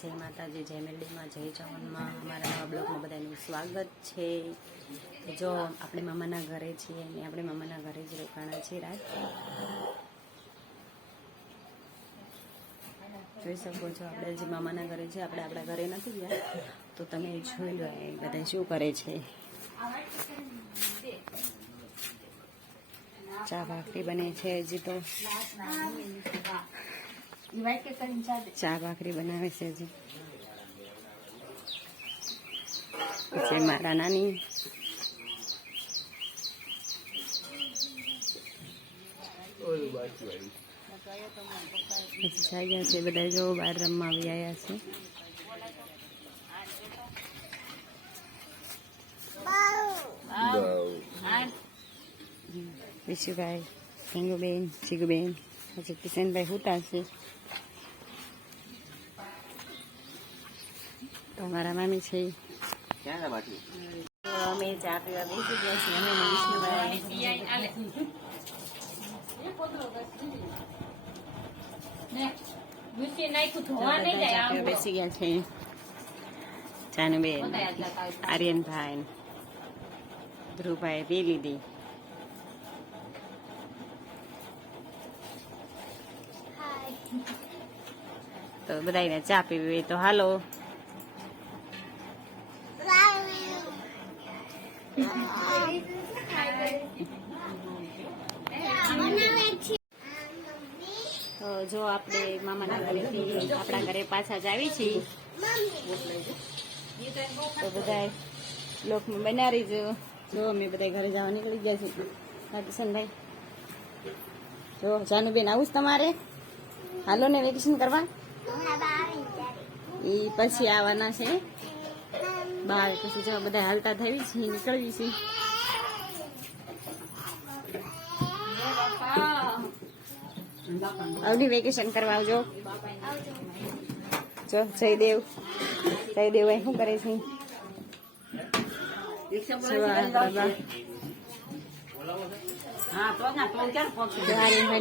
જય માતાજી, જય મેરડીમાં, જય ચવનમાં. અમારા નવા બ્લોગમાં બધાનું સ્વાગત છે. જો આપણે મામાના ઘરે છીએ અને આપણે મામાના ઘરે જ રોકાણા છીએ રાત. જોઈ શકો છો આપણે જે મામાના ઘરે છે, આપણે આપણા ઘરે નથી ગયા, તો તમે જોઈ લો એ બધા શું કરે છે. ચા ભાખરી બને છે હજી તો, ચા ભાખરી બનાવે છે હજી. પછી મારા નાની પછી જાગ્યા છે બધા, જો બહાર રમવા આવી આવ્યા છે. વિશુભાઈ, ગંગુબેન, ચીગુબેન, પછી કિશનભાઈ હુતા છે. તો અમારા મામી છે. અમે ચા પીવા બેસી ગયા છીએ. અમે વિષ્ણુભાઈ બેસી ગયા છે. ચાનુબેન, આર્યનભાઈ, ધ્રુવભાઈ પી લીધી. તો બધાને ચા પીવી તો હાલો. તો જો આપણે મામાના ઘરેથી આપણા ઘરે પાછા જ આવી છીએ. તો બધા બ્લોકમાં બનાવી જો. અમે બધા ઘરે જવા નીકળી ગયા છીએ. કિશનભાઈ, જો જાનુબેન આવું જ તમારે? હાલો ને વેકેશન કરવા. એ પછી આવવાના છે બહાર. પછી જો બધા હાલતા થઈ છે, નીકળવી છે. આવડી વેકેશન કરવા આવજો. જો જયદેવ ભાઈ શું કરે છે?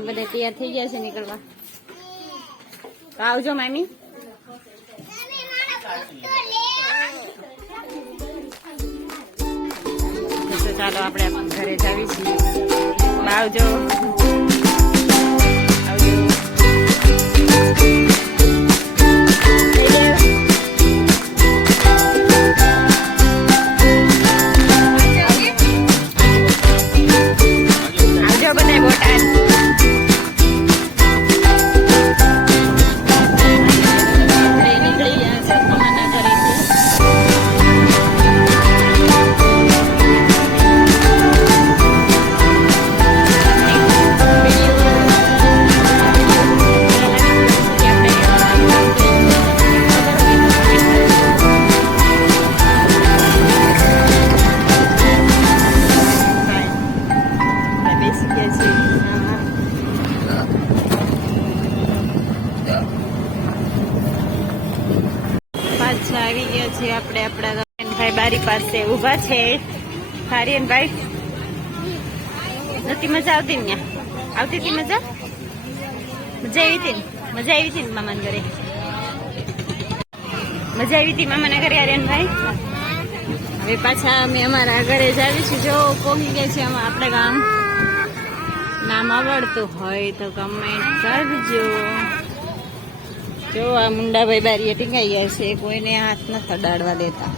બધા તૈયાર થઈ ગયા છે નીકળવા. તો આવજો મામી. ચાલો આપણે ઘરે જ આવી છીએ. આવજો. આવી ગયા છે આપણે આપણા ભાઈ બારી પાસે ઉભા છે. આર્યનભાઈ, નથી મજા આવતી ને? આવતી હતી મજા? મજા આવી હતી ને? મજા આવી હતી ને મામાના ઘરે? મજા આવી હતી મામાના ઘરે આર્યનભાઈ? હવે પાછા અમે અમારા ઘરે જ આવીશું. જો પહોંચી ગયા છે આપણે ગામ. નામ આવડતું હોય તો કમેન્ટ કરજો. જો આ મુંડાભાઈ બારીએ ટીંગાઈ ગયા છે, કોઈને હાથ નથી અડાડવા દેતા.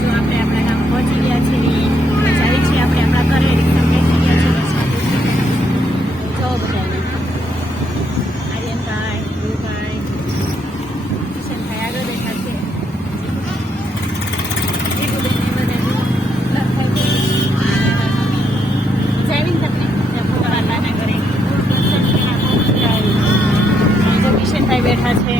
જો આપણે આપણા ગામ પહોંચી ગયા છીએ. જાય છીએ આપણે આપણા ઘરે. રિક્ષા બેસી ગયા છે. જો બધાને આર્યનભાઈ, ધ્રુવભાઈ, કિશનભાઈ આગળ બેઠા છે. બેઠા છે.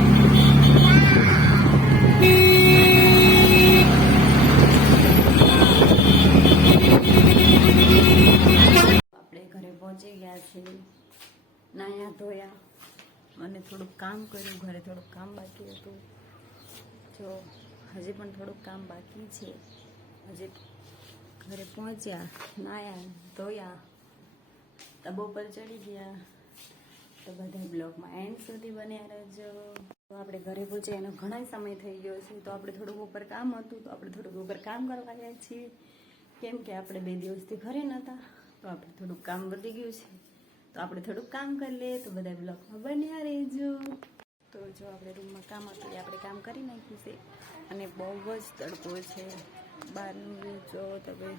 આપણે ઘરે પહોંચી ગયા છીએ. નાયા ધોયા અને થોડુંક કામ કર્યું. ઘરે થોડુંક કામ બાકી હતું. જો હજી પણ થોડુંક કામ બાકી છે. હજી ઘરે પહોંચ્યા, નાયા ધોયા તબો પર ચડી ગયા. તો બધા બ્લોગમાં એન્ડ સુધી બન્યા રહેજો. તો આપણે ઘરે પહોંચ્યા એનો ઘણા સમય થઈ ગયો છે. તો આપણે થોડુંક ઉપર કામ હતું તો આપણે થોડુંક ઉપર કામ કરવા ગયા છીએ. કેમ કે આપણે 2 દિવસથી ઘરે નહોતા તો આપણે થોડુંક કામ વધી ગયું છે. તો આપણે થોડુંક કામ કરી લઈએ. તો બધા બ્લોગમાં બન્યા રહેજો. તો જો આપણે રૂમમાં કામ હતું એ આપણે કામ કરી નાખ્યું છે. અને બહુ જ તડકો છે. બહારનું વ્યૂ જો તમે.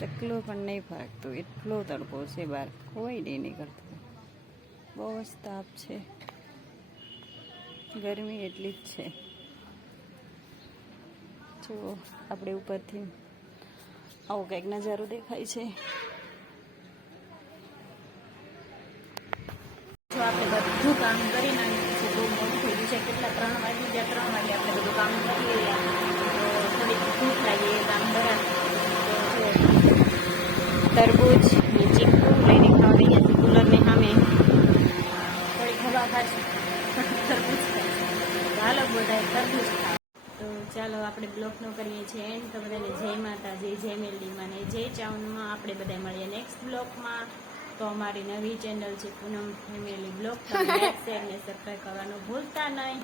ચકલો પણ નહીં ફરકતો એટલો તડકો છે બહાર. કોઈ નહીં નીકળતું. બહુ જ તાપ છે. ગરમી એટલી જ છે. જો આપણે ઉપરથી આવો કંઈક નજારો દેખાય છે. જો આપણે બધું કામ કરી નાખ્યું છે. બહુ મોડું થઈ ગયું છે. કેટલા 3 વાગી ગયા. 3 વાગે આપણે બધું કામ કરી રહ્યા. તો થોડીક ભૂખ લાગી એ કામ કર્યા. તરબૂચ ને ચીકુ લઈને ખાવા ગયા છે. કુલરની સામે થોડીક હવા ખાશે. તરબૂચ ખાશે. ચાલો બધા તરબૂચ ખાવા. તો ચાલો આપણે બ્લોગનો કરીએ છીએ એન્ડ. તો બધાને જય માતાજી, જય મેલડીમાં ને જય ચાવનમાં. આપણે બધા મળીએ નેક્સ્ટ બ્લોગમાં. તો અમારી નવી ચેનલ છે પૂનમ ફેમિલી બ્લોગ. લાઈક શેર ને સબસ્ક્રાઈબ કરવાનું ભૂલતા નહીં.